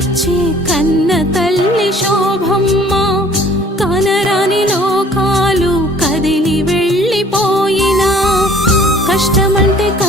ఇచ్చి కన్న తల్లి శోభమ్మ. కనరాని లోకాలు కదిలి వెళ్ళిపోయినా. కష్టమంటే